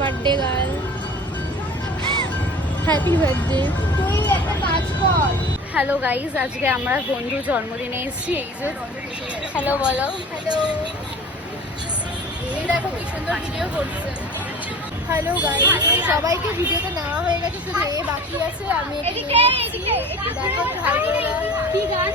Birthday girl, happy birthday. তুই একটা কাজ কর। হ্যালো গাইজ, আজকে আমরা বন্ধুর জন্মদিনে এসেছি। এই যে হ্যালো বলো। হ্যালো, এই দেখো কি সুন্দর ভিডিও করছে। হ্যালো গাইজ, সবাইকে ভিডিওতে নেওয়া হয়ে গেছে, শুধু এ বাকি আছে। আমি দেখো ভাই কি গান